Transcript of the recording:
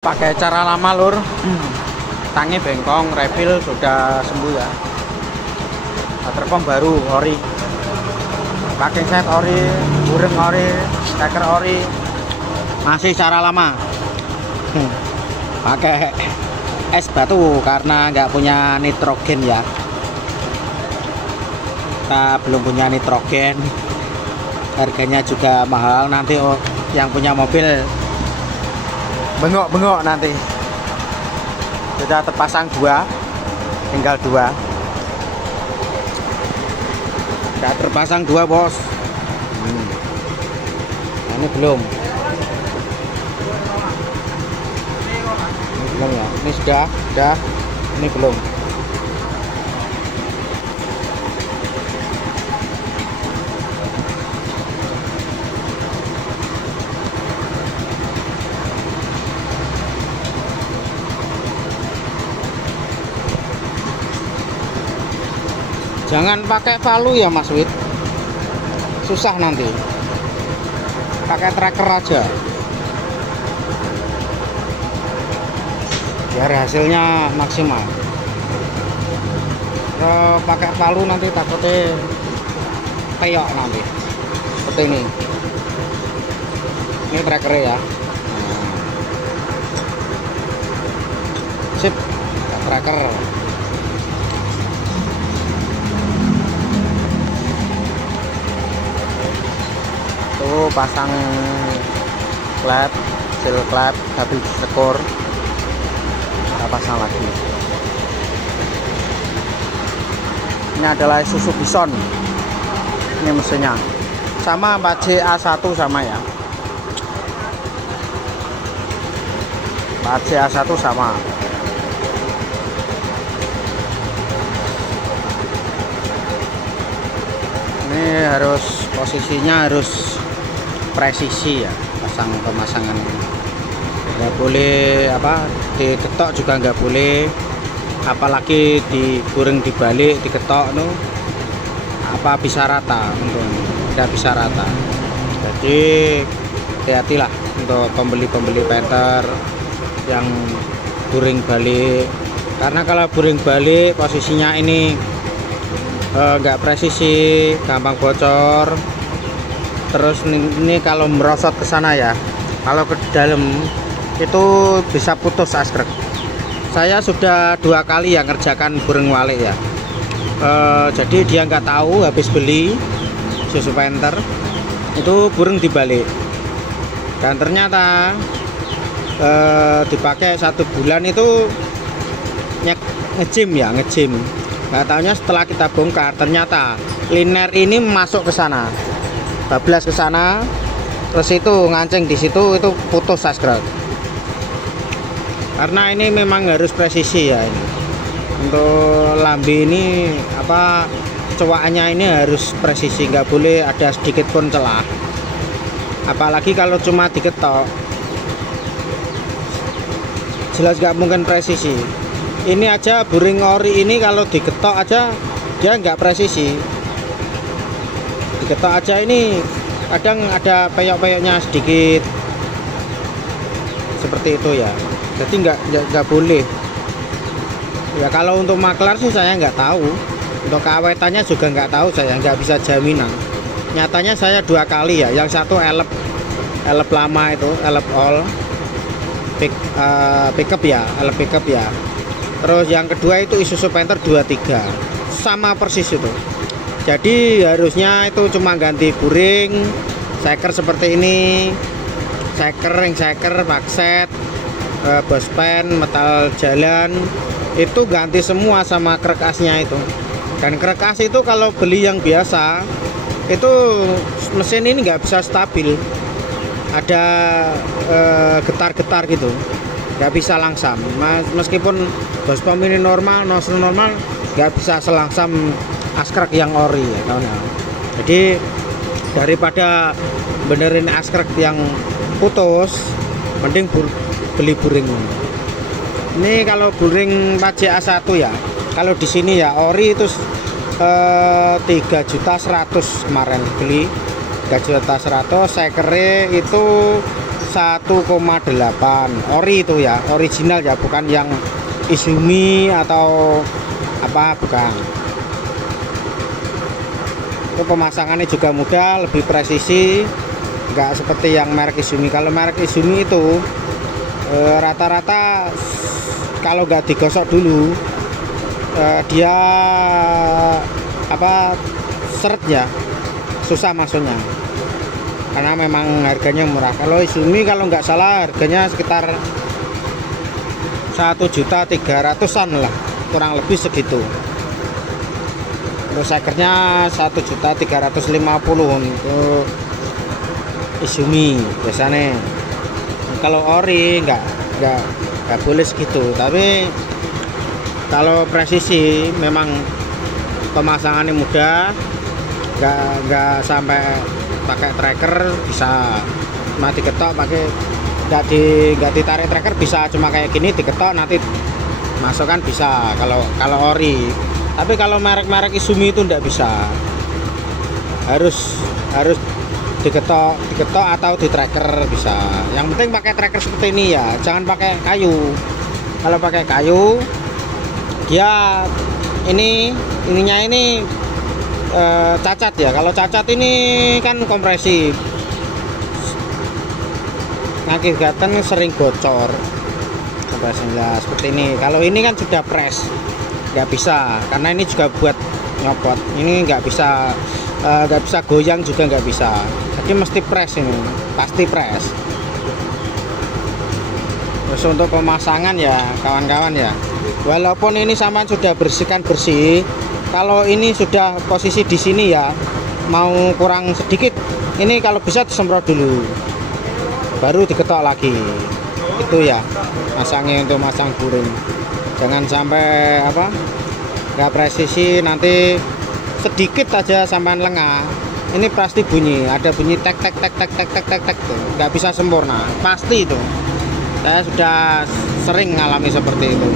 Pakai cara lama lur. Tangi bengkong, refill sudah sembuh ya. Waterpump baru ori. Packing set ori, buring ori, steker ori. Masih cara lama. Pakai es batu karena nggak punya nitrogen ya. Kita belum punya nitrogen. Harganya juga mahal, nanti yang punya mobil bengok-bengok nanti. Sudah terpasang dua, tinggal dua. Sudah terpasang dua bos. Nah, ini belum. Ini belum ya. Ini sudah. Ini belum. Jangan pakai palu ya Mas Wid, susah nanti. Pakai tracker aja, biar hasilnya maksimal. Kalau pakai palu nanti takutnya peyok nanti. Seperti ini. Ini tracker ya. Sip, tracker. Tuh pasang klep, seal klep, habis skor, kita pasang lagi. Ini adalah Isuzu Bison. Ini mesinnya sama 4CA1 sama ya. 4CA1 sama. Ini harus posisinya harus presisi ya, pemasangan nggak boleh diketok juga nggak boleh, apalagi diguring dibalik diketok bisa rata, nggak bisa rata. Jadi hati-hatilah untuk pembeli painter yang guring balik, karena kalau guring balik posisinya ini nggak presisi, gampang bocor. Terus ini kalau merosot ke sana ya, kalau ke dalam itu bisa putus askrek. Saya sudah 2 kali yang ngerjakan buring walik ya. Jadi dia nggak tahu, habis beli Isuzu Painter itu buring dibalik, dan ternyata dipakai 1 bulan itu ngejim. Nggak taunya setelah kita bongkar ternyata liner ini masuk ke sana, bablas ke sana, terus itu nganceng di situ, itu putus askrek. Karena ini memang harus presisi ya ini. Untuk lambe ini cowakannya ini harus presisi, nggak boleh ada sedikit pun celah. Apalagi kalau cuma diketok, jelas nggak mungkin presisi. Ini aja buring ori ini kalau diketok aja dia nggak presisi. Diketok aja ini kadang ada peyok-peyoknya sedikit seperti itu ya. Jadi nggak boleh ya. Kalau untuk maklar sih saya nggak tahu, untuk keawetannya juga nggak tahu, saya nggak bisa jaminan. Nyatanya saya 2 kali ya, yang satu elep lama itu, elep all pickup ya, elep pickup ya. Terus yang kedua itu Isuzu Painter 23, sama persis itu. Jadi harusnya itu cuma ganti buring, seker seperti ini, ring seker, bakset, bospen, metal jalan, itu ganti semua sama krekasnya itu. Dan krekas itu kalau beli yang biasa, itu mesin ini nggak bisa stabil, ada getar-getar gitu, nggak bisa langsam. Meskipun bospen ini normal, nozzle normal, nggak bisa selangsam askrek yang ori ya kawan. Jadi daripada benerin askrek yang putus, mending beli buring. Ini kalau buring 4CA1 ya, kalau di sini ya ori itu 3.100.000 kemarin beli, 3.100.000. Sekere itu 1,8 ori itu ya, original ya, bukan yang Izumi atau apa, bukan. Itu pemasangannya juga mudah, lebih presisi, nggak seperti yang merek Izumi. Kalau merek Izumi itu rata-rata kalau nggak digosok dulu dia apa, seret ya, susah masuknya karena memang harganya murah. Kalau Izumi kalau nggak salah harganya sekitar 1.300.000-an lah, kurang lebih segitu. Terus sekernya 1.350.000 untuk Izumi biasanya. Kalau ori nggak boleh segitu, tapi kalau presisi memang pemasangannya mudah, nggak sampai pakai tracker, bisa cuma diketok, pakai nggak ditarik tracker, bisa cuma kayak gini diketok nanti masukkan bisa kalau ori. Tapi kalau merek-merek Izumi itu nggak bisa, harus diketok atau di tracker bisa. Yang penting pakai tracker seperti ini ya, jangan pakai kayu. Kalau pakai kayu dia ininya ini cacat ya. Kalau cacat ini kan kompresi, mengakibatkan sering bocor kompresinya seperti ini. Kalau ini kan sudah press, nggak bisa, karena ini juga buat nyopot. Ini nggak bisa goyang juga nggak bisa. Jadi mesti press, ini pasti press. Terus untuk pemasangan ya kawan-kawan ya, walaupun ini sampean sudah bersihkan bersih, kalau ini sudah posisi di sini ya mau kurang sedikit, ini kalau bisa disemprot dulu baru diketok lagi. Itu ya masangnya untuk masang buring, jangan sampai apa, nggak presisi, nanti sedikit aja sampai lengah ini pasti bunyi, ada bunyi tek tek tek tek tek tek tek tek tuh, nggak bisa sempurna pasti itu. Saya sudah sering mengalami seperti itu.